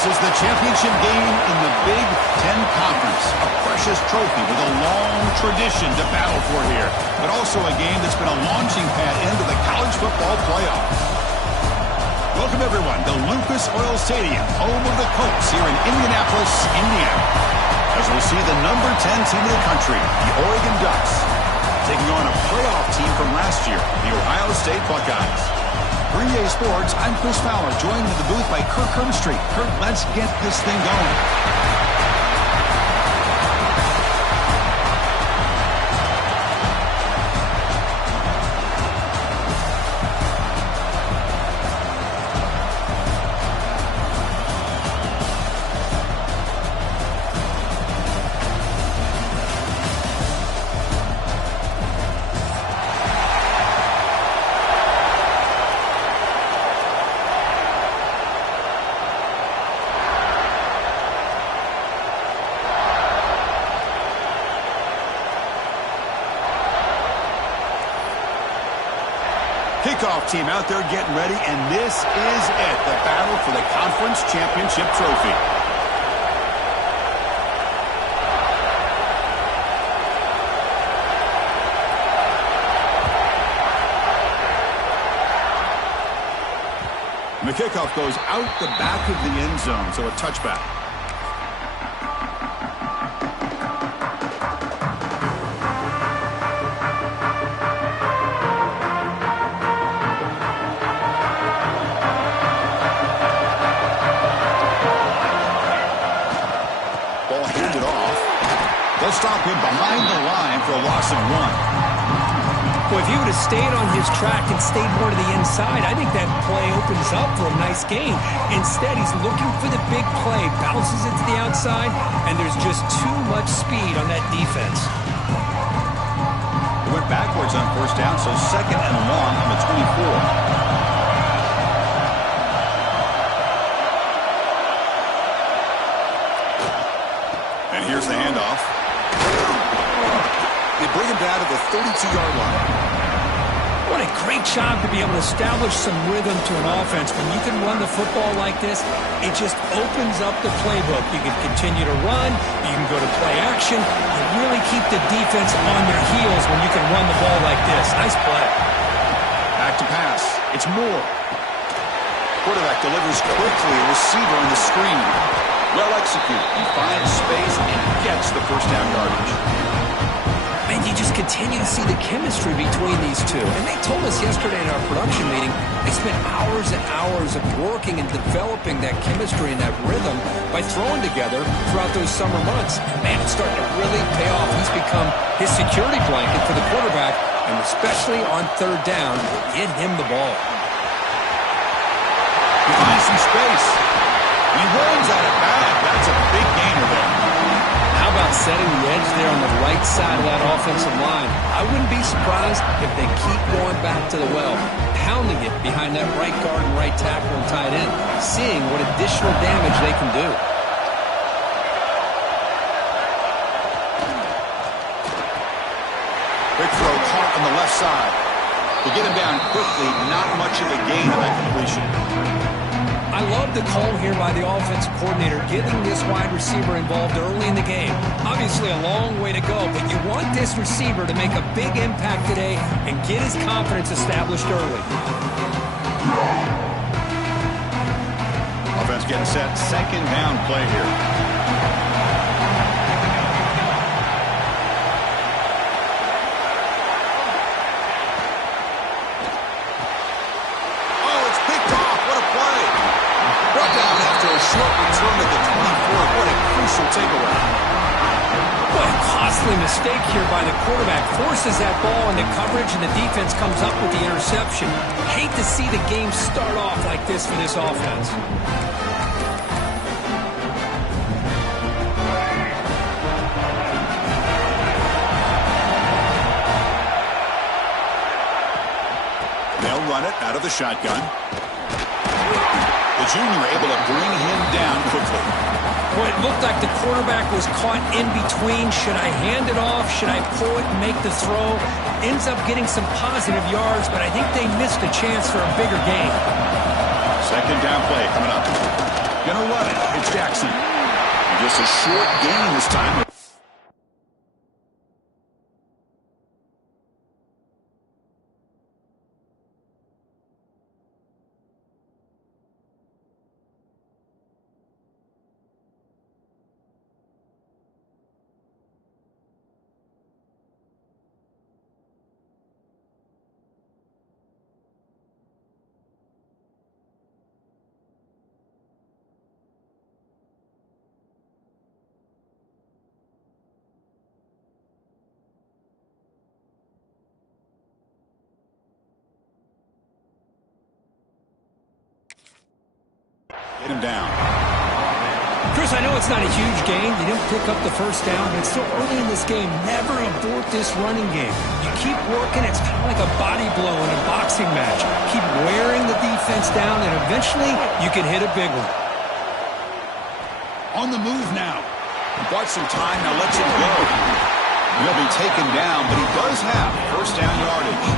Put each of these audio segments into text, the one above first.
This is the championship game in the Big Ten Conference. A precious trophy with a long tradition to battle for here, but also a game that's been a launching pad into the college football playoffs. Welcome, everyone, to Lucas Oil Stadium, home of the Colts here in Indianapolis, Indiana. As we see the number 10 team in the country, the Oregon Ducks, taking on a playoff team from last year, the Ohio State Buckeyes. For EA Sports, I'm Chris Fowler, joined in the booth by Kirk Herbstreit. Kirk, let's get this thing going. Kickoff team out there getting ready, and this is it, the battle for the conference championship trophy. And the kickoff goes out the back of the end zone, so a touchback. They'll stop him behind the line for a loss of 1. Well, if he would have stayed on his track and stayed more to the inside, I think that play opens up for a nice gain. Instead, he's looking for the big play, bounces it to the outside, and there's just too much speed on that defense. He went backwards on first down, so second and long on the 24. And here's the handoff. They bring him down to the 32-yard line. What a great job to be able to establish some rhythm to an offense. When you can run the football like this, it just opens up the playbook. You can continue to run. You can go to play action. You really keep the defense on their heels when you can run the ball like this. Nice play. Back to pass. It's Moore. Quarterback delivers quickly. Receiver in the screen. Well executed. He finds space and gets the first down yardage. Man, you just continue to see the chemistry between these two. And they told us yesterday in our production meeting, they spent hours and hours of working and developing that chemistry and that rhythm by throwing together throughout those summer months. And man, it's starting to really pay off. He's become his security blanket for the quarterback, and especially on third down, get him the ball. He finds some space. He runs out of bounds. That's a big gainer there. How about setting the edge there on the right side of that offensive line? I wouldn't be surprised if they keep going back to the well, pounding it behind that right guard and right tackle and tight end, seeing what additional damage they can do. Big throw caught on the left side. To get him down quickly, not much of a gain on that completion. I love the call here by the offensive coordinator, getting this wide receiver involved early in the game. Obviously a long way to go, but you want this receiver to make a big impact today and get his confidence established early. Offense getting set. Second down play here. Short return to the 24. What a crucial takeaway. What a costly mistake here by the quarterback. Forces that ball into coverage, and the defense comes up with the interception. Hate to see the game start off like this for this offense. They'll run it out of the shotgun. The junior able to bring him down quickly. Boy, it looked like the quarterback was caught in between. Should I hand it off? Should I pull it and make the throw? Ends up getting some positive yards, but I think they missed a chance for a bigger gain. Second down play coming up. Gonna run it. It's Jackson. Just a short gain this time. Get him down. Chris, I know it's not a huge gain. You didn't pick up the first down, but it's still early in this game. Never abort this running game. You keep working. It's kind of like a body blow in a boxing match. Keep wearing the defense down, and eventually you can hit a big one. On the move now. He bought some time, now lets it go. He'll be taken down, but he does have first down yardage.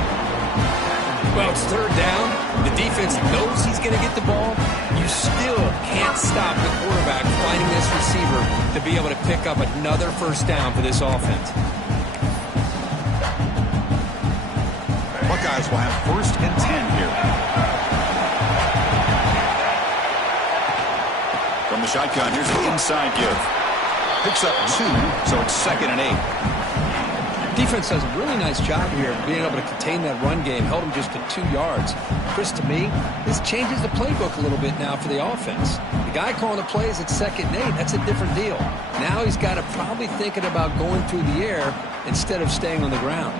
Well, it's third down. The defense knows he's going to get the ball. You still can't stop the quarterback finding this receiver to be able to pick up another first down for this offense. Buckeyes will have first and 10 here. From the shotgun, here's the inside give. Picks up 2, so it's 2nd and 8. Defense does a really nice job here of being able to contain that run game, held them just to 2 yards. Chris, to me, this changes the playbook a little bit now for the offense. The guy calling the plays at 2nd and 8, that's a different deal. Now he's got to probably thinking about going through the air instead of staying on the ground.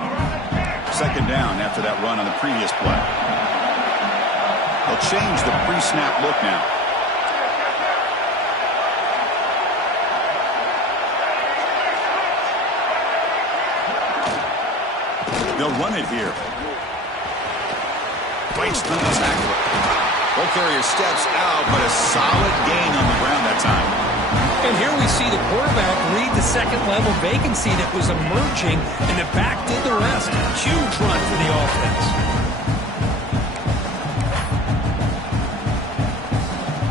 2nd down after that run on the previous play. They'll change the pre-snap look now. They'll run it here. Breaks through the tackler. Ball carrier steps out, but a solid gain on the ground that time. And here we see the quarterback read the second-level vacancy that was emerging, and the back did the rest. Huge run for the offense.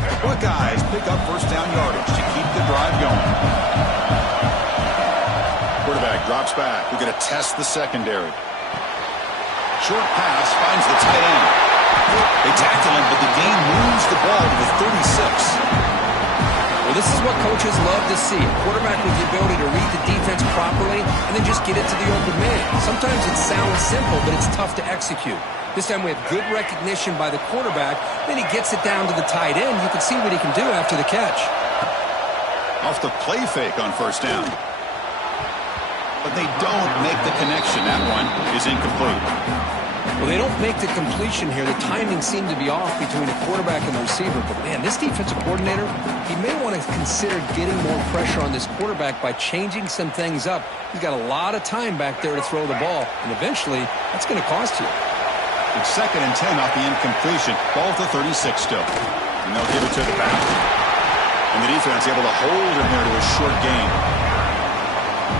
The Buckeyes pick up first down yardage to keep the drive going. Quarterback drops back. We're going to test the secondary. Short pass finds the tight end. They tackle him, but the gain moves the ball to the 36. Well, this is what coaches love to see. A quarterback with the ability to read the defense properly and then just get it to the open man. Sometimes it sounds simple, but it's tough to execute. This time we have good recognition by the quarterback. Then he gets it down to the tight end. You can see what he can do after the catch. Off the play fake on first down. But they don't make the connection. That one is incomplete. Well, they don't make the completion here. The timing seemed to be off between the quarterback and the receiver. But, man, this defensive coordinator, he may want to consider getting more pressure on this quarterback by changing some things up. He's got a lot of time back there to throw the ball, and eventually that's going to cost you. It's 2nd and 10 off the incompletion. Ball to 36 still. And they'll give it to the back. And the defense able to hold him there to a short gain.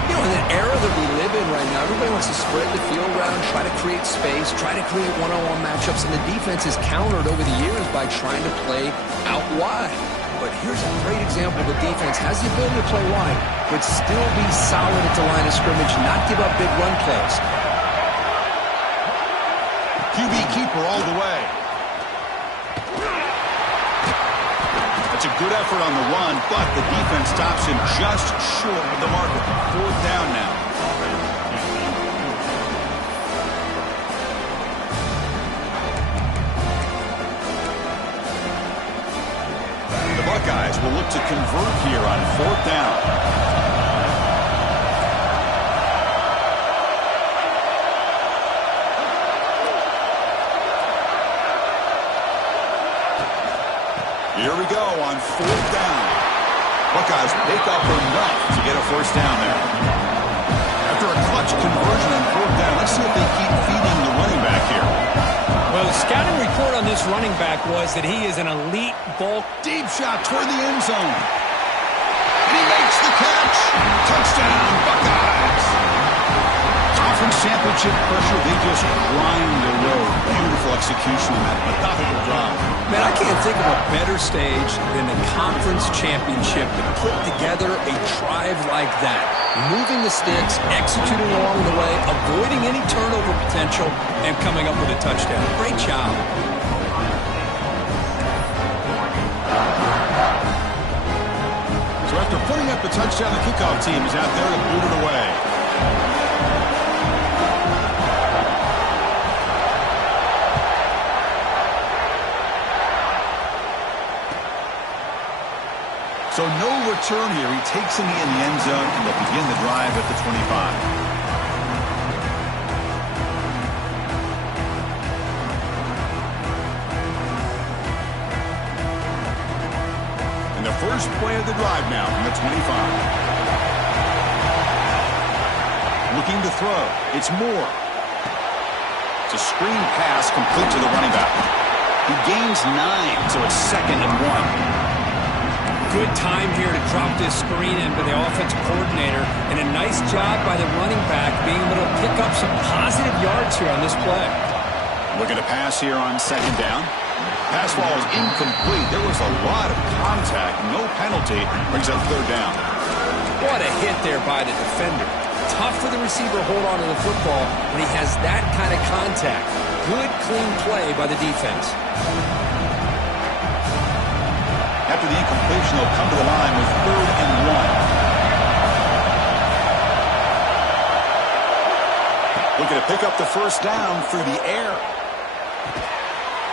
You know, in the era that we live in right now, everybody wants to spread the field around, try to create space, try to create one-on-one matchups, and the defense is countered over the years by trying to play out wide. But here's a great example. The defense has the ability to play wide, but still be solid at the line of scrimmage, not give up big run plays. QB keeper all the way. That's a good effort on the run, but the defense stops him just short of the marker. 4th down now. The Buckeyes will look to convert here on 4th down. Here we go on 4th down. Buckeyes pick up enough to get a first down there. After a clutch conversion on 4th down, let's see if they keep feeding the running back here. Well, the scouting report on this running back was that he is an elite bulk. Deep shot toward the end zone. And he makes the catch. Touchdown, Buckeyes. Conference champion legit pressure. They just grind the road. Beautiful execution on that methodical drive. Man, I can't think of a better stage than the conference championship to put together a drive like that. Moving the sticks, executing along the way, avoiding any turnover potential, and coming up with a touchdown. Great job. So after putting up the touchdown, the kickoff team is out there to boot it away. So no return here. He takes in the end zone, and they'll begin the drive at the 25. And the first play of the drive now from the 25. Looking to throw. It's Moore. It's a screen pass complete to the running back. He gains 9, so it's 2nd and 1. Good time here to drop this screen in by the offensive coordinator, and a nice job by the running back being able to pick up some positive yards here on this play. Looking to pass here on 2nd down. Pass ball is incomplete. There was a lot of contact. No penalty. Brings up 3rd down. What a hit there by the defender. Tough for the receiver to hold on to the football when he has that kind of contact. Good, clean play by the defense. After the incompletion, they'll come to the line with 3rd and 1. Looking to pick up the first down through the air.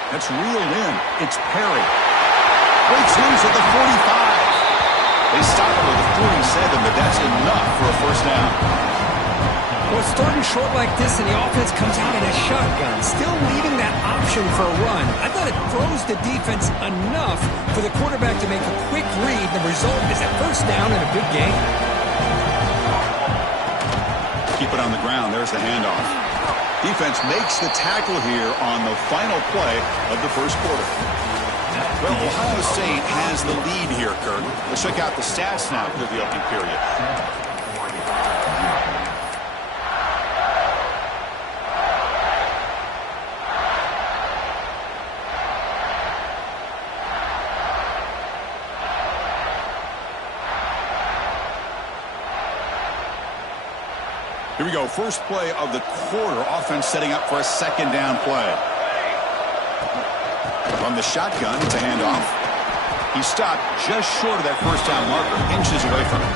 That's reeled in. It's Perry. Breaks loose at the 45. They stop it with the 47, but that's enough for a first down. Well, it's 3rd and short like this, and the offense comes out in a shotgun, still leaving that option for a run. I thought it throws the defense enough for the quarterback to make a quick read. The result is a first down and a big gain. Keep it on the ground. There's the handoff. Defense makes the tackle here on the final play of the first quarter. Well, Ohio State has the lead here, Kirk. Let's check out the stats now for the opening period. Here we go. First play of the quarter. Offense setting up for a 2nd down play. From the shotgun, it's a handoff. He stopped just short of that first down marker, inches away from it.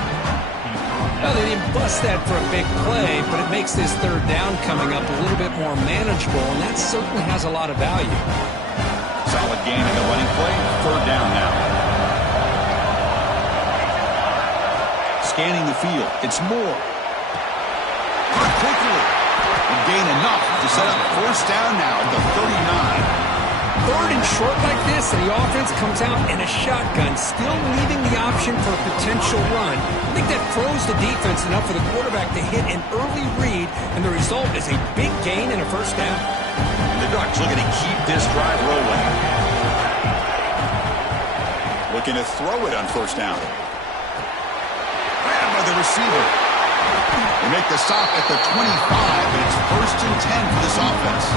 Well, they didn't bust that for a big play, but it makes this 3rd down coming up a little bit more manageable, and that certainly has a lot of value. Solid gain in the running play. 3rd down now. Scanning the field. It's Moore. Quickly. And gain enough to set up first down now at the 39. 3rd and short like this, and the offense comes out in a shotgun, still leaving the option for a potential run. I think that throws the defense enough for the quarterback to hit an early read, and the result is a big gain and a first down. The Ducks looking to keep this drive rolling. Looking to throw it on first down. Grabbed by the receiver. They make the stop at the 25, and it's 1st and 10 for this offense.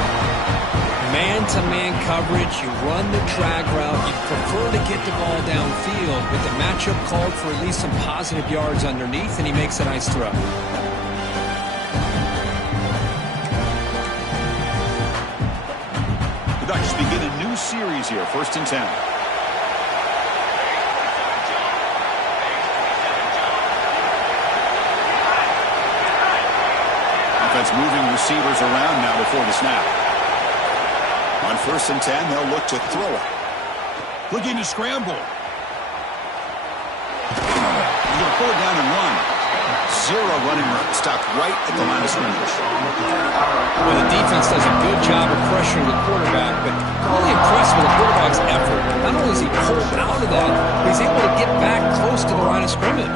Man-to-man coverage, you run the drag route, you prefer to get the ball downfield, but the matchup called for at least some positive yards underneath, and he makes a nice throw. The Ducks begin a new series here, 1st and 10. Offense moving receivers around now before the snap. On 1st and 10, they'll look to throw it. Looking to scramble. He's going to pull it down and run. 0 running room. Stopped right at the line of scrimmage. Well, the defense does a good job of pressuring the quarterback, but I'm really impressed with the quarterback's effort. Not only is he pulled out of that, but he's able to get back close to the line of scrimmage.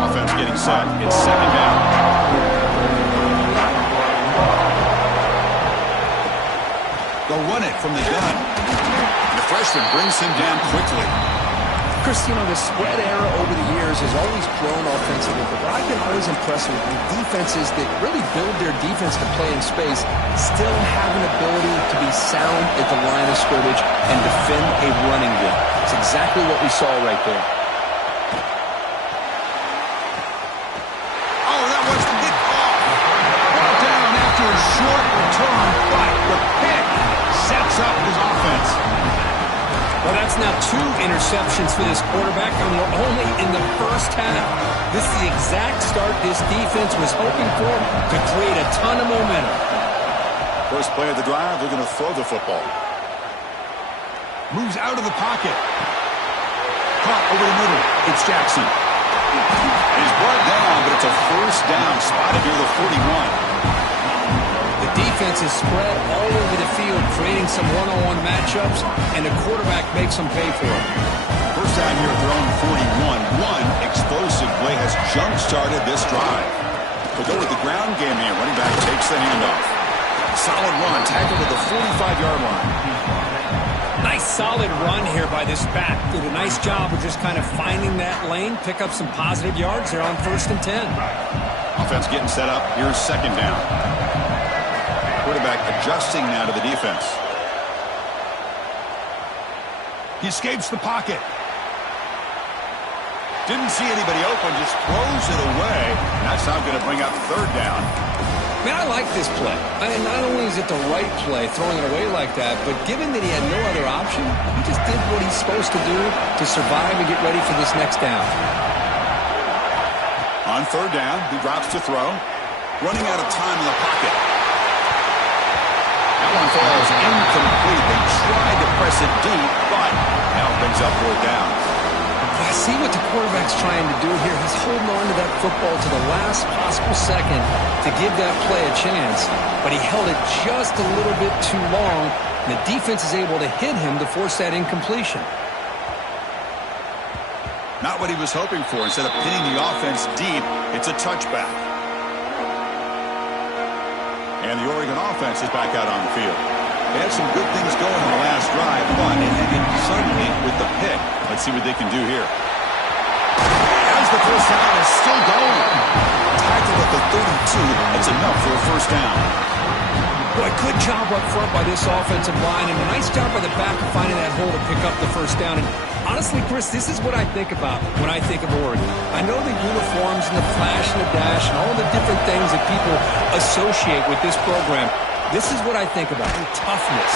Offense getting set. It's 2nd down. They'll run it from the gun. The freshman brings him down quickly. Chris, you know, the spread era over the years has always grown offensively, but what I've been always impressed with defenses that really build their defense to play in space still have an ability to be sound at the line of scrimmage and defend a running game. It's exactly what we saw right there. Oh, that was the hit off. Brought down after a short return, but the pick sets up his offense. Well, that's now 2 interceptions for this quarterback, and we're only in the first half. This is the exact start this defense was hoping for to create a ton of momentum. First play of the drive, they're going to throw the football. Moves out of the pocket. Caught over the middle. It's Jackson. He's brought down, but it's a first down spotted near the 41. The defense is spread all over the field, creating some one-on-one matchups, and the quarterback makes them pay for it. First down here at their own 41. One explosive play has jump-started this drive. We'll go with the ground game here. Running back takes the handoff. Solid run, tackled at the 45-yard line. Nice solid run here by this back. Did a nice job of just kind of finding that lane, pick up some positive yards. They're on 1st and 10. Offense getting set up. Here's second down. Quarterback adjusting now to the defense. He escapes the pocket. Didn't see anybody open, just throws it away. And that's now going to bring up third down. Man, I like this play. Not only is it the right play, throwing it away like that, but given that he had no other option, he just did what he's supposed to do to survive and get ready for this next down. On third down, he drops to throw. Running out of time in the pocket. That one falls incomplete. They tried to press it deep, but now brings up fourth down. I see what the quarterback's trying to do here. He's holding on to that football to the last possible second to give that play a chance, but he held it just a little bit too long, and the defense is able to hit him to force that incompletion. Not what he was hoping for. Instead of pinning the offense deep, it's a touchback. And the Oregon offense is back out on the field. They had some good things going on the last drive, but it ended suddenly with the pick. Let's see what they can do here. As the first down is still going. Tackled at the 32. That's enough for a first down. Boy, good job up front by this offensive line, and a nice job by the back of finding that hole to pick up the first down. And honestly, Chris, this is what I think about when I think of Oregon. I know the uniforms and the flash and the dash and all the different things that people associate with this program. This is what I think about. Toughness,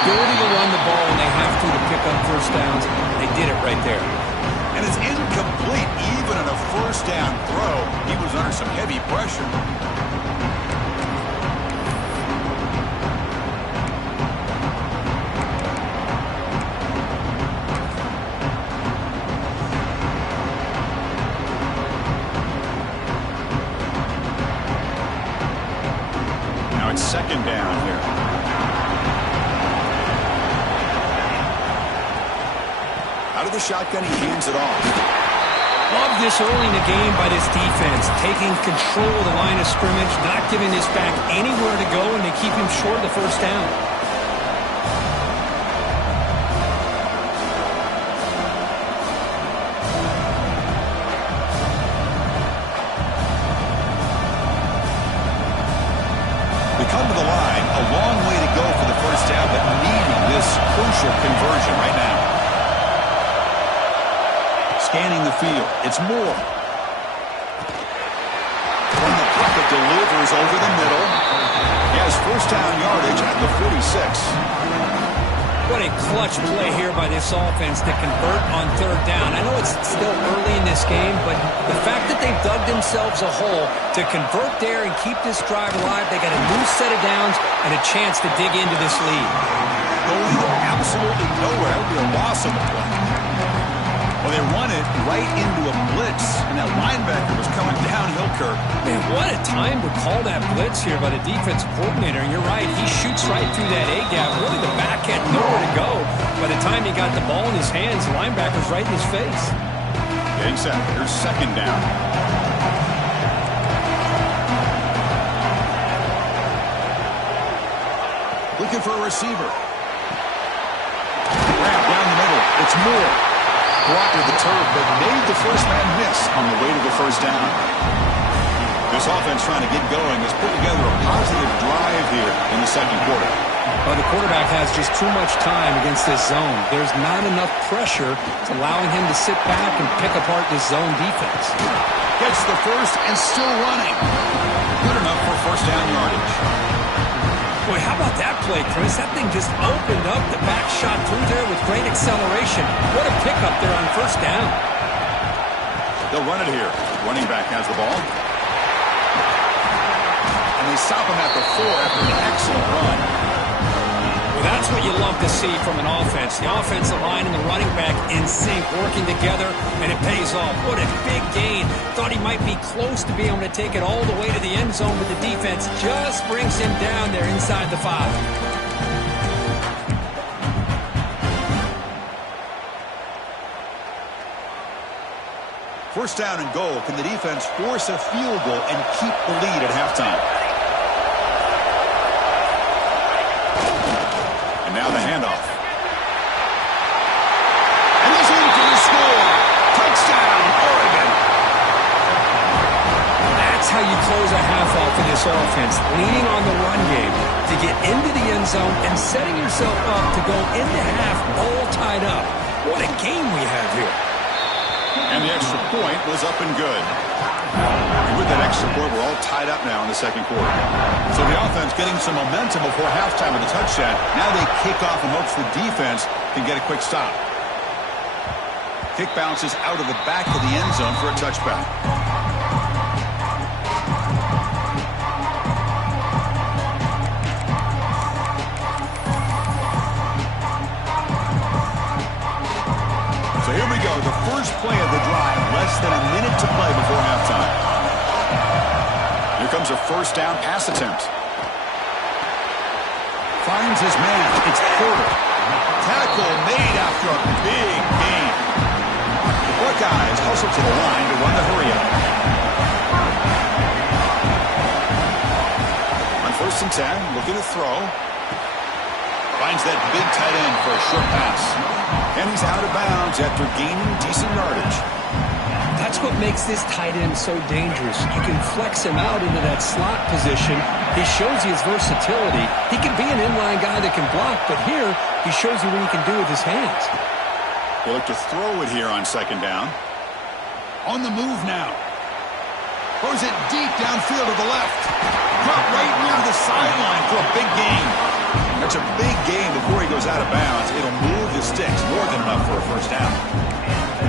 ability to run the ball when they have to pick up first downs. They did it right there. And it's incomplete even on a first down throw. He was under some heavy pressure. It's second down here. Out of the shotgun, he hands it off. Love this early in the game by this defense, taking control of the line of scrimmage, not giving this back anywhere to go, and they keep him short of the first down. Come to the line, a long way to go for the first down, but needing this crucial conversion right now. Scanning the field, it's Moore. From the pocket, delivers over the middle. He has first down yardage at the 46. What a clutch play here by this offense to convert on third down. I know it's still early in this game, but the fact that they've dug themselves a hole to convert there and keep this drive alive, they got a new set of downs and a chance to dig into this lead. Going absolutely nowhere. That would be a loss of a play. Well, they run it right into a blitz, and that linebacker was coming downhill, Kirk. Man, what a time to call that blitz here by the defensive coordinator. And you're right, he shoots right through that A-gap. Really, the back had nowhere to go. By the time he got the ball in his hands, the linebacker's right in his face. Getting set. Here's second down. looking for a receiver. Wrap down the middle. It's Moore. Blocked at the turf, but made the first man miss on the way to the first down. This offense trying to get going has put together a positive drive here in the second quarter. Well, the quarterback has just too much time against this zone. There's not enough pressure. It's allowing him to sit back and pick apart this zone defense. Gets the first and still running. Good enough for first down yardage. Boy, how about that play, Chris? That thing just opened up. The back shot through there with great acceleration. What a pickup there on first down. They'll run it here. Running back has the ball. And they stop him at the 4 after an excellent run. Well, that's what you love to see from an offense. The offensive line and the running back in sync, working together, and it pays off. What a big gain. Thought he might be close to being able to take it all the way to the end zone, but the defense just brings him down there inside the 5. First down and goal. Can the defense force a field goal and keep the lead at halftime? And now the handoff. And he's in for the score. Touchdown, Oregon. That's how you close a half off of this offense, leaning on the run game to get into the end zone and setting yourself up to go into half all tied up. What a game we have here. And the extra point was up and good. And with that extra point, we're all tied up now in the second quarter. So the offense getting some momentum before halftime with a touchdown. Now they kick off in hopes the defense can get a quick stop. Kick bounces out of the back of the end zone for a touchback. So here we go, the first play of the drive, less than a minute to play before halftime. Here comes a first down pass attempt. Finds his man, it's Porter. Tackle made after a big gain. The Buckeyes hustle to the line to run the hurry-up. On first and 10, looking to throw. Finds that big tight end for a short pass. And he's out of bounds after gaining decent yardage. That's what makes this tight end so dangerous. You can flex him out into that slot position. He shows you his versatility. He can be an inline guy that can block, but here he shows you what he can do with his hands. They look to throw it here on second down. On the move now. Throws it deep downfield to the left. Caught right near the sideline for a big gain. That's a big gain before he goes out of bounds. It'll move the sticks more than enough for a first down.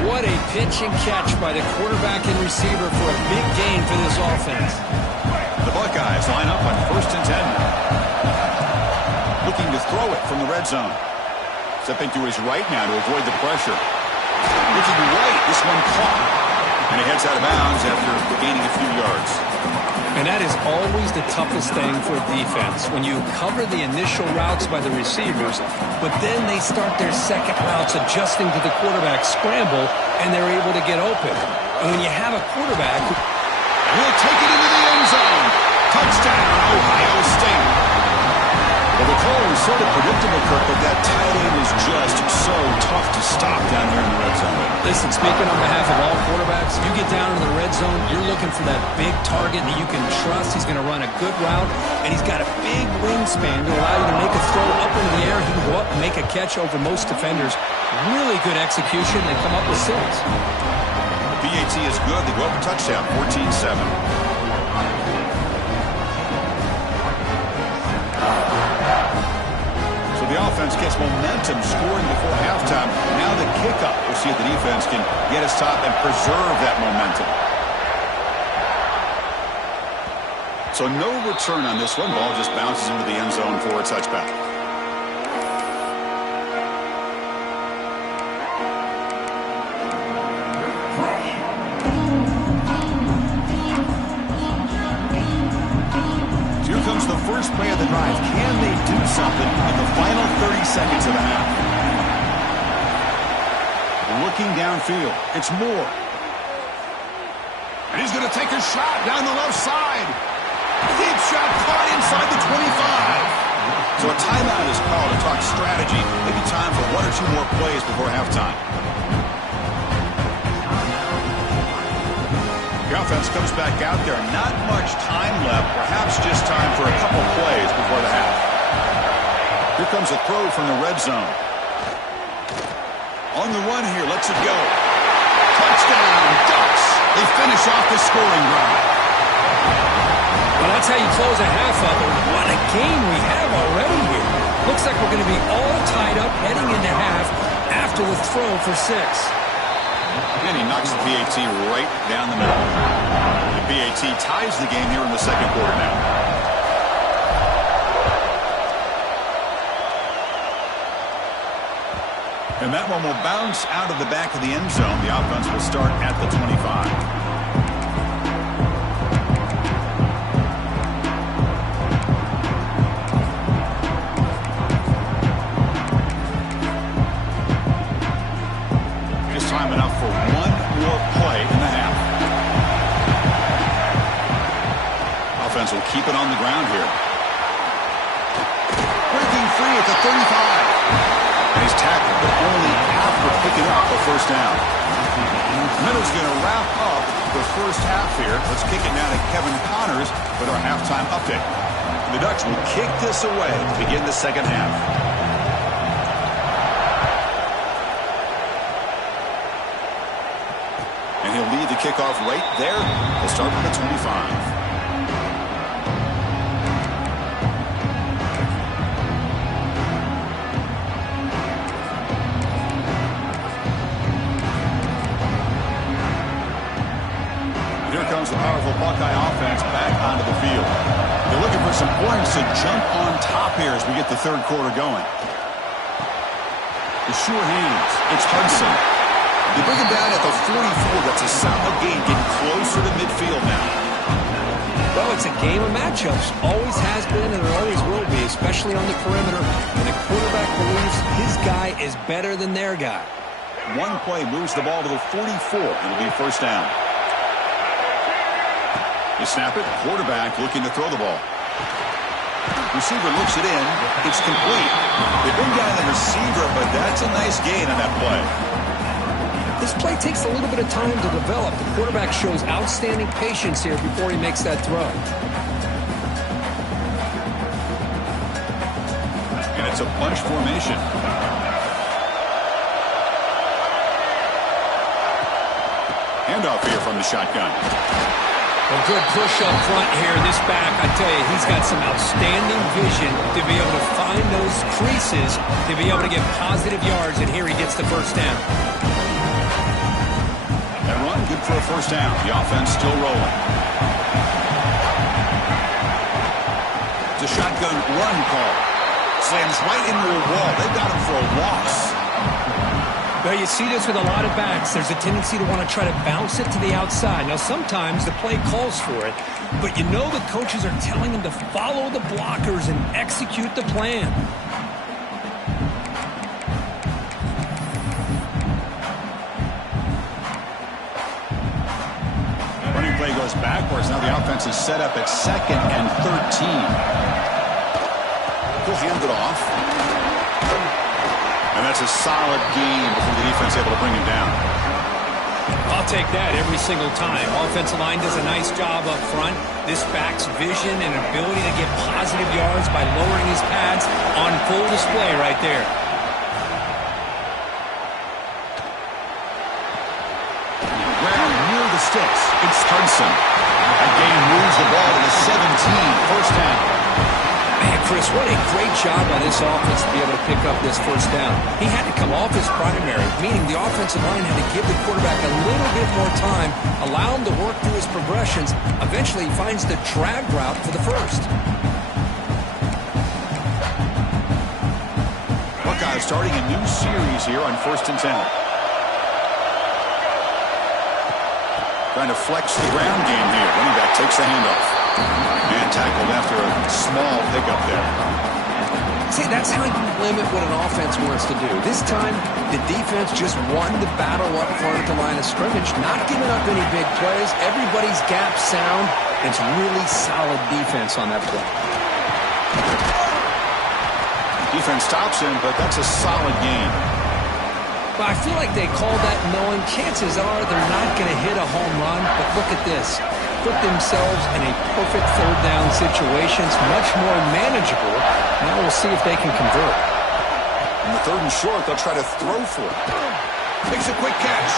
What a pitch and catch by the quarterback and receiver for a big gain for this offense. The Buckeyes line up on first and 10 now. Looking to throw it from the red zone. Stepping to his right now to avoid the pressure. Looking right, this one caught. And he heads out of bounds after gaining a few yards. And that is always the toughest thing for a defense, when you cover the initial routes by the receivers, but then they start their second routes adjusting to the quarterback scramble, and they're able to get open. And when you have a quarterback who will take it into the end zone. Touchdown, Ohio State. Well, the call was sort of predictable, Kirk, but that tight end is just so tough to stop down there in the red zone. Listen, speaking on behalf of all quarterbacks, you get down in the red zone, you're looking for that big target that you can trust. He's going to run a good route, and he's got a big wingspan to allow you to make a throw up into the air. He can go up and make a catch over most defenders. Really good execution. They come up with 6. The PAT is good. They go up a touchdown, 14-7. The offense gets momentum scoring before halftime. Now the kickoff. We'll see if the defense can get a stop and preserve that momentum. So no return on this one. Ball just bounces into the end zone for a touchback. The first play of the drive. Can they do something in the final 30 seconds of the half? Looking downfield. It's Moore. And he's going to take a shot down the left side. Deep shot caught inside the 25. So a timeout is called to talk strategy. Maybe time for one or two more plays before halftime. The offense comes back out there. Not much time left. Perhaps just time for a couple plays before the half. Here comes a throw from the red zone. On the run here, lets it go. Touchdown, Ducks. They finish off the scoring drive. Well, that's how you close a half up. What a game we have already here. Looks like we're going to be all tied up heading into half after the throw for 6. And he knocks the PAT right down the middle. The PAT ties the game here in the second quarter now. And that one will bounce out of the back of the end zone. The offense will start at the 25. Time enough for one more play in the half. Offense will keep it on the ground here. Breaking free at the 35. And he's tackled, but only after picking up a first down. Middle's going to wrap up the first half here. Let's kick it now to Kevin Connors with our halftime update. The Ducks will kick this away to begin the second half. And he'll lead the kickoff right there. We'll start with the 25. Here comes the powerful Buckeye offense back onto the field. They're looking for some points to jump on top here as we get the third quarter going. The sure hands. It's Hudson. They bring him down at the 44. That's a solid gain, getting closer to midfield now. Well, it's a game of matchups. Always has been and it always will be, especially on the perimeter. When the quarterback believes his guy is better than their guy. One play moves the ball to the 44. It'll be first down. They snap it. Quarterback looking to throw the ball. Receiver looks it in. It's complete. They bring down the receiver, but that's a nice gain on that play. This play takes a little bit of time to develop. The quarterback shows outstanding patience here before he makes that throw. And it's a bunch formation. Handoff here from the shotgun. A good push up front here. This back, I tell you, he's got some outstanding vision to be able to find those creases, to be able to get positive yards, and here he gets the first down. That run, good for a first down. The offense still rolling. It's a shotgun run call. Slams right into a wall. They've got him for a loss. Well, you see this with a lot of backs. There's a tendency to want to try to bounce it to the outside. Now, sometimes the play calls for it, but you know the coaches are telling them to follow the blockers and execute the plan. Running play goes backwards. Now the offense is set up at 2nd and 13. He'll hand it off. And that's a solid gain before the defense able to bring him down. I'll take that every single time. Offensive line does a nice job up front. This back's vision and ability to get positive yards by lowering his pads on full display right there. Ground near the sticks. It's Hudson. That gain moves the ball to the 17. First down. Man, Chris, what a great job by this offense to be able to pick up this first down. He had to come off his primary, meaning the offensive line had to give the quarterback a little bit more time, allow him to work through his progressions. Eventually, he finds the drag route for the first. Buckeyes starting a new series here on 1st and 10. Trying to flex the ground game here. Running back takes the handoff. And tackled after a small pickup there. See, that's how you limit what an offense wants to do. This time, the defense just won the battle up front at the line of scrimmage, not giving up any big plays. Everybody's gap sound. It's really solid defense on that play. defense stops him, but that's a solid gain. Well, I feel like they called that knowing chances are they're not going to hit a home run, but look at this. Put themselves in a perfect third down situation. It's much more manageable. Now we'll see if they can convert. On the 3rd and short, they'll try to throw for it. Makes a quick catch.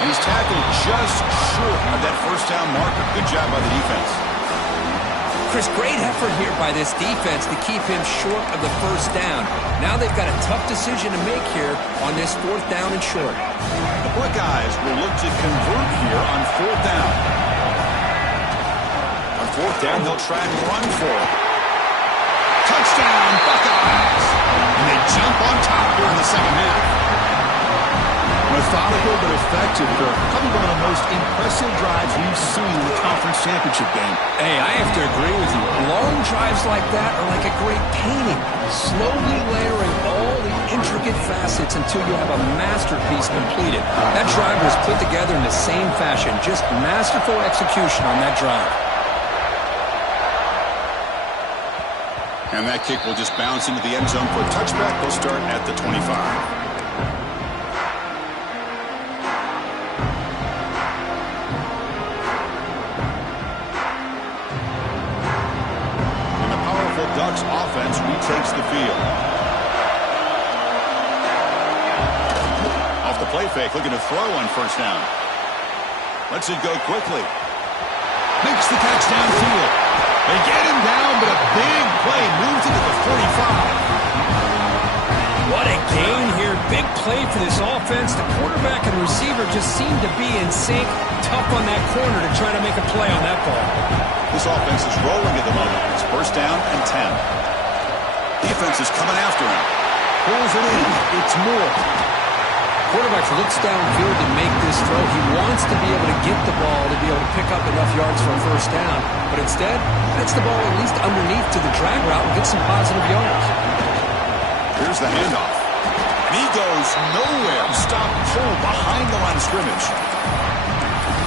And he's tackled just short of that first down marker. Good job by the defense. Chris, great effort here by this defense to keep him short of the first down. Now they've got a tough decision to make here on this 4th down and short. The Buckeyes will look to convert here on 4th down. On 4th down, they'll try and run for it. Touchdown, Buckeyes! And they jump on top here in the second half. Methodical but effective, Kirk. Probably one of the most impressive drives we've seen in the conference championship game. Hey, I have to agree with you. Long drives like that are like a great painting. Slowly layering all the intricate facets until you have a masterpiece completed. That drive was put together in the same fashion. Just masterful execution on that drive. And that kick will just bounce into the end zone for a touchback. They'll start at the 25. Ducks offense retakes the field. Off the play fake, looking to throw on first down. Lets it go quickly. Makes the catch downfield. They get him down, but a big play moves it to the 45. What a gain here. Big play for this offense. The quarterback and receiver just seem to be in sync. Tough on that corner to try to make a play on that ball. This offense is rolling at the moment. It's first down and 10. Defense is coming after him. Pulls it in. It's Moore. Quarterback looks downfield to make this throw. He wants to be able to get the ball to be able to pick up enough yards for a first down. But instead, gets the ball at least underneath to the drag route and gets some positive yards. Here's the handoff. And he goes nowhere. Stop pull behind the line of scrimmage.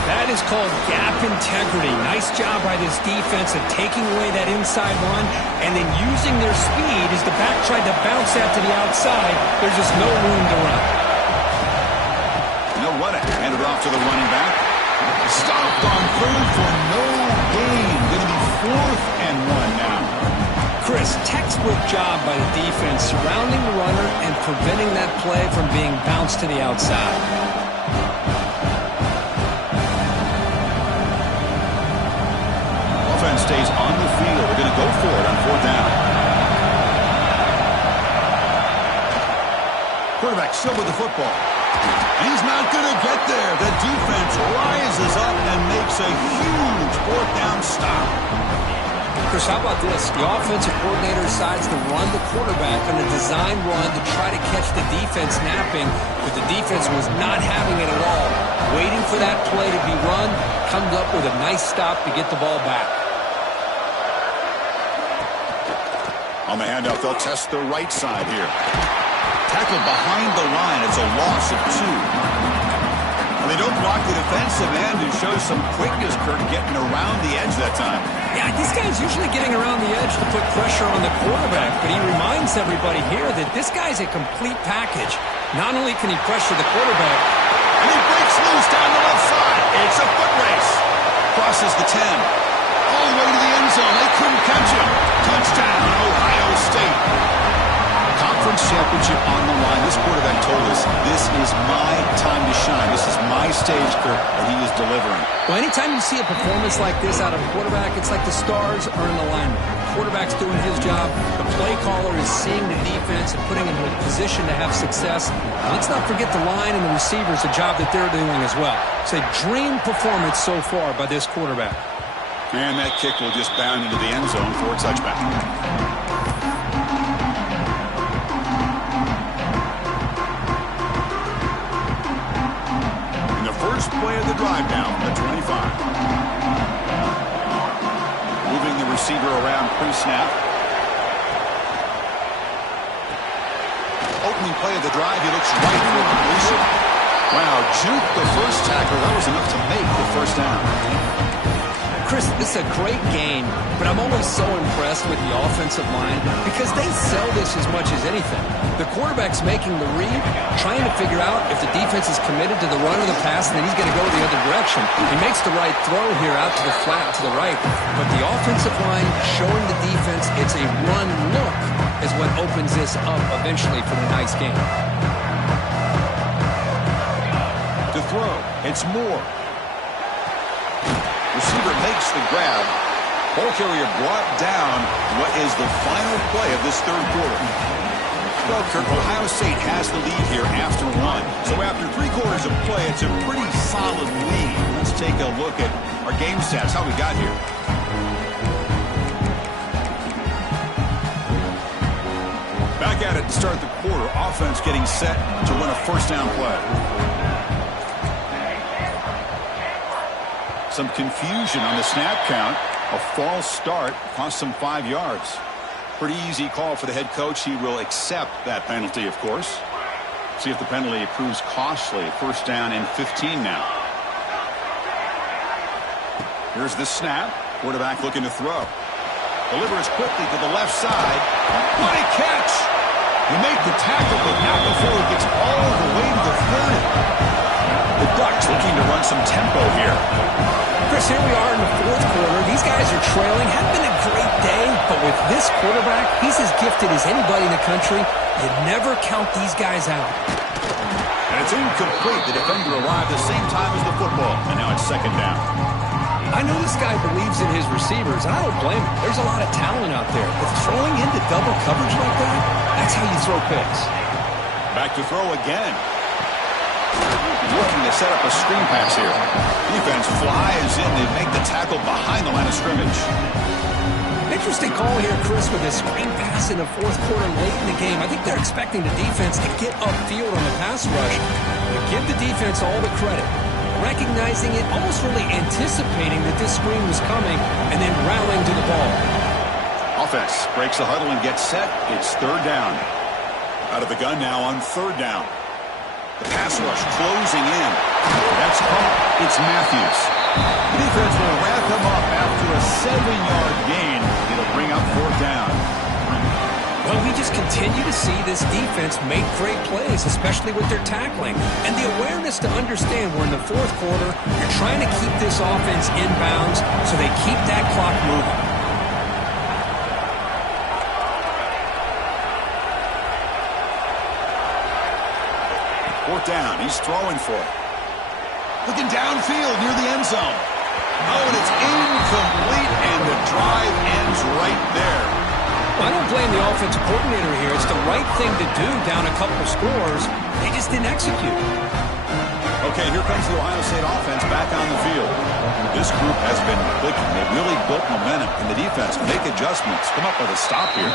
That is called gap integrity. Nice job by this defense of taking away that inside run and then using their speed as the back tried to bounce that to the outside. There's just no room to run. No run it. Hand it off to the running back. Stopped on 3rd for no gain. Going to be 4th and 1 now. Chris, textbook job by the defense surrounding the runner and preventing that play from being bounced to the outside. Offense stays on the field. They're going to go for it on 4th down. Quarterback still with the football. He's not going to get there. The defense rises up and makes a huge 4th down stop. Chris, how about this? The offensive coordinator decides to run the quarterback on a design run to try to catch the defense napping, but the defense was not having it at all. Waiting for that play to be run, comes up with a nice stop to get the ball back. On the handoff, they'll test the right side here. Tackled behind the line. It's a loss of 2. And they don't block the defensive end, who shows some quickness, Kirk, getting around the edge that time. Yeah, this guy's usually getting around the edge to put pressure on the quarterback, but he reminds everybody here that this guy's a complete package. Not only can he pressure the quarterback, and he breaks loose down the left side. It's a foot race. Crosses the 10. All the way to the end zone. They couldn't catch him. Touchdown, Ohio State. Conference championship on the line. This quarterback told us, this is my time to shine. This is my stage, Kirk, and he is delivering. Well, anytime you see a performance like this out of a quarterback, it's like the stars are in alignment. Quarterback's doing his job. The play caller is seeing the defense and putting him in a position to have success. And let's not forget the line and the receivers, the job that they're doing as well. It's a dream performance so far by this quarterback. And that kick will just bound into the end zone for a touchback. In the first play of the drive now, the 25. Moving the receiver around pre-snap. Opening play of the drive, he looks right for completion. Wow, juke the first tackle. That was enough to make the first down. Chris, this is a great game, but I'm always so impressed with the offensive line because they sell this as much as anything. The quarterback's making the read, trying to figure out if the defense is committed to the run or the pass, and then he's going to go the other direction. He makes the right throw here out to the flat to the right, but the offensive line showing the defense it's a run look is what opens this up eventually for the nice game. To throw, it's Moore. Receiver makes the grab. Ball carrier brought down. What is the final play of this third quarter? Well, Kirk, Ohio State has the lead here after one. So after 3 quarters of play, it's a pretty solid lead. Let's take a look at our game stats, how we got here. Back at it to start the quarter. Offense getting set to run a first down play. Some confusion on the snap count. A false start cost them 5 yards. Pretty easy call for the head coach. He will accept that penalty, of course. See if the penalty proves costly. First down and 15 now. Here's the snap. Quarterback looking to throw. Delivers quickly to the left side. What a catch! He made the tackle, but not before he gets all the way to the 30. The Ducks looking to run some tempo here. Chris, here we are in the fourth quarter. These guys are trailing. Had been a great day, but with this quarterback, he's as gifted as anybody in the country. You never count these guys out. And it's incomplete. The defender arrived the same time as the football, and now it's second down. I know this guy believes in his receivers, and I don't blame him. There's a lot of talent out there. But throwing into double coverage like that, that's how you throw picks. Back to throw again. Looking to set up a screen pass here. Defense flies in to make the tackle behind the line of scrimmage. Interesting call here, Chris, with a screen pass in the fourth quarter late in the game. I think they're expecting the defense to get upfield on the pass rush. But give the defense all the credit. Recognizing it, almost really anticipating that this screen was coming, and then rallying to the ball. Offense breaks the huddle and gets set. It's third down. Out of the gun now on third down. The pass rush closing in. That's caught. It's Matthews. The defense will wrap him up after a 7-yard gain. It'll bring up fourth down. Well, we just continue to see this defense make great plays, especially with their tackling. And the awareness to understand we're in the fourth quarter, you're trying to keep this offense in bounds so they keep that clock moving. Fourth down. He's throwing for it. Looking downfield near the end zone. Oh, and it's incomplete, and the drive ends right there. I don't blame the offensive coordinator here. It's the right thing to do down a couple of scores. They just didn't execute. Okay, here comes the Ohio State offense back on the field. This group has been clicking. They've really built momentum in the defense. Make adjustments. Come up with a stop here.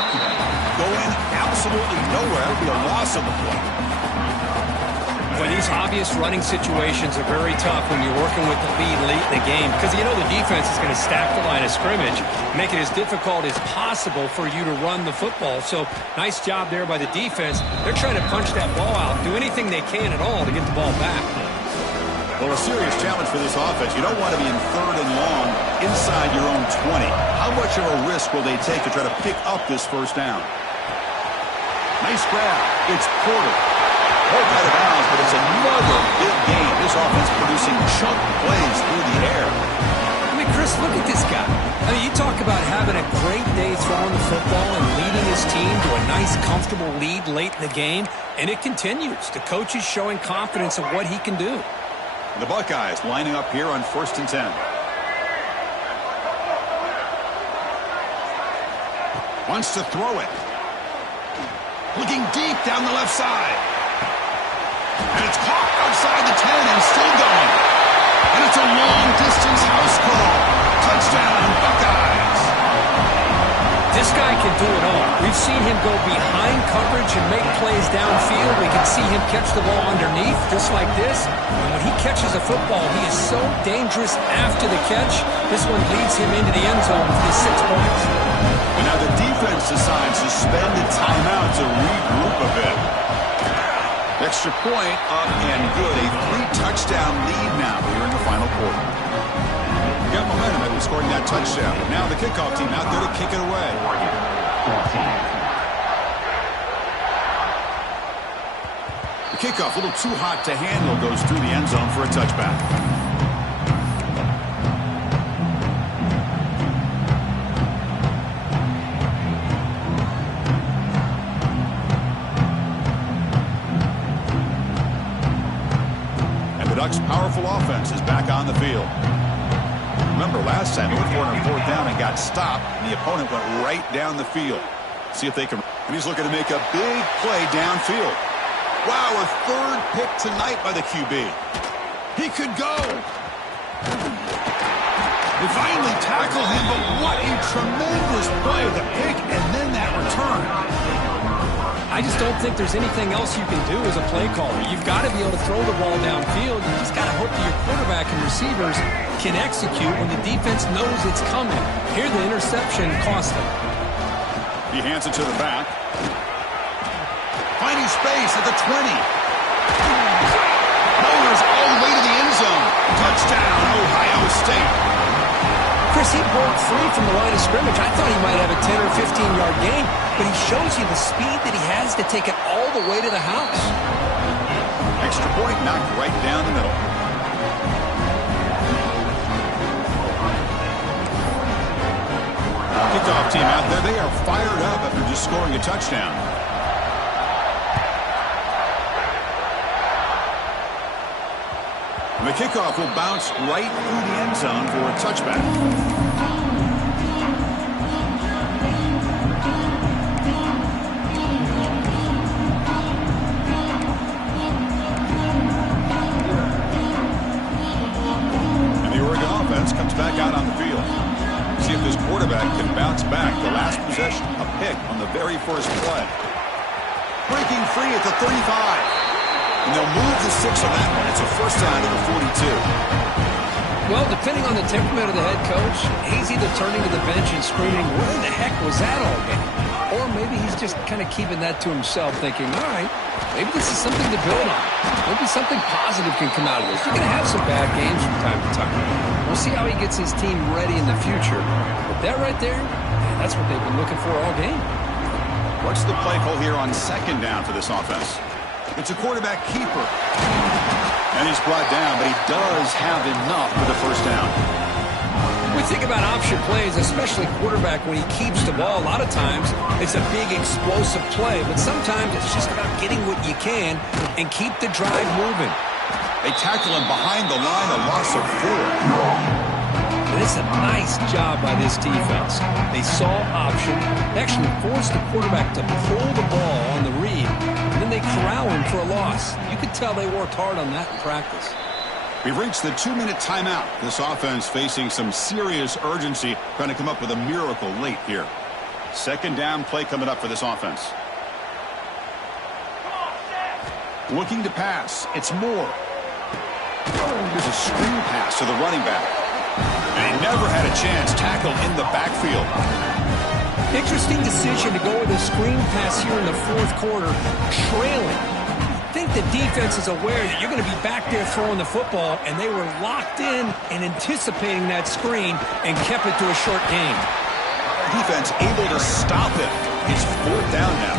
Going absolutely nowhere. That would be a loss of the play. Well, these obvious running situations are very tough when you're working with the lead late in the game because you know the defense is going to stack the line of scrimmage, make it as difficult as possible for you to run the football. So nice job there by the defense. They're trying to punch that ball out, do anything they can at all to get the ball back. Well, a serious challenge for this offense. You don't want to be in third and long inside your own 20. How much of a risk will they take to try to pick up this first down? Nice grab. It's Porter. Hold out of bounds, but it's another big game. This offense producing chunk plays through the air. I mean, Chris, look at this guy. I mean, you talk about having a great day throwing the football and leading his team to a nice, comfortable lead late in the game, and it continues. The coach is showing confidence of what he can do. The Buckeyes lining up here on 1st and 10. Wants to throw it. Looking deep down the left side. And it's caught outside the 10 and still going. And it's a long-distance house call. Touchdown, Buckeyes. This guy can do it all. We've seen him go behind coverage and make plays downfield. We can see him catch the ball underneath, just like this. And when he catches a football, he is so dangerous after the catch. This one leads him into the end zone with his 6 points. And now the defense decides to spend a timeout to regroup a bit. Extra point up and good. A 3-touchdown lead now here in the final quarter. Got momentum after scoring that touchdown. Now the kickoff team out there to kick it away. The kickoff, a little too hot to handle, goes through the end zone for a touchback. Ducks' powerful offense is back on the field. Remember last time they went for it on 4th down and got stopped, and the opponent went right down the field. See if they can. And he's looking to make a big play downfield. Wow, a 3rd pick tonight by the QB. He could go. They finally tackle him, but what a tremendous play. The pick and then that return. I just don't think there's anything else you can do as a play caller. You've got to be able to throw the ball downfield. You just got to hope that your quarterback and receivers can execute when the defense knows it's coming. Here, the interception cost them. He hands it to the back. Finding space at the 20. Bowlers all the way to the end zone. Touchdown, Ohio State. Chris, he broke free from the line of scrimmage. I thought he might have a 10 or 15-yard gain, but he shows you the speed that he has to take it all the way to the house. Extra point knocked right down the middle. Kickoff team out there. They are fired up after just scoring a touchdown. And the kickoff will bounce right through the end zone for a touchback. And the Oregon offense comes back out on the field. See if this quarterback can bounce back. The last possession, a pick on the very first play. Breaking free at the 35. And they'll move the 6 on that one. It's a first down to the 42. Well, depending on the temperament of the head coach, he's either turning to the bench and screaming, where the heck was that all game? Or maybe he's just kind of keeping that to himself, thinking, all right, maybe this is something to build on. Maybe something positive can come out of this. You're going to have some bad games from time to time. We'll see how he gets his team ready in the future. But that right there, that's what they've been looking for all game. What's the play call here on 2nd down for this offense? It's a quarterback keeper. And he's brought down, but he does have enough for the first down. We think about option plays, especially quarterback when he keeps the ball. A lot of times, it's a big explosive play, but sometimes it's just about getting what you can and keep the drive moving. They tackle him behind the line, a loss of 4. And it's a nice job by this defense. They saw option, they actually forced the quarterback to pull the ball on the read, and then they corral him for a loss. You could tell they worked hard on that in practice. We've reached the 2-minute timeout. This offense facing some serious urgency, trying to come up with a miracle late here. 2nd down play coming up for this offense. Looking to pass. It's Moore. Here's a screen pass to the running back. And he never had a chance. Tackled in the backfield. Interesting decision to go with a screen pass here in the 4th quarter, trailing. I think the defense is aware that you're going to be back there throwing the football, and they were locked in and anticipating that screen and kept it to a short gain. Defense able to stop it. It's 4th down now.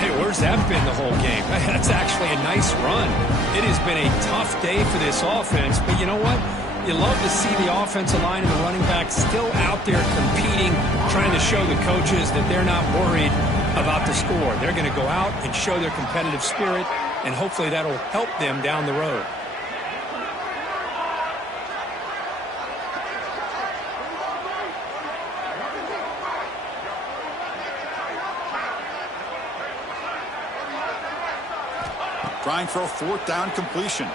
Hey, where's that been the whole game? That's actually a nice run. It has been a tough day for this offense, but you know what? You love to see the offensive line and the running back still out there competing, trying to show the coaches that they're not worried about the score. They're going to go out and show their competitive spirit, and hopefully that'll help them down the road. Trying for a 4th down completion.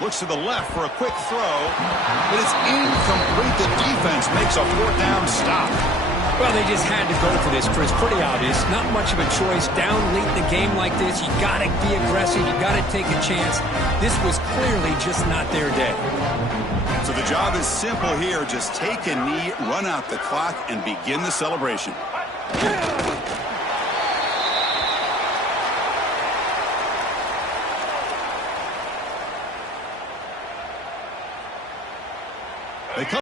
Looks to the left for a quick throw, but it's incomplete. The defense makes a 4th down stop. Well, they just had to go for this, Chris. Pretty obvious. Not much of a choice. Down late in the game like this, you got to be aggressive. You got to take a chance. This was clearly just not their day. So the job is simple here. Just take a knee, run out the clock, and begin the celebration. They come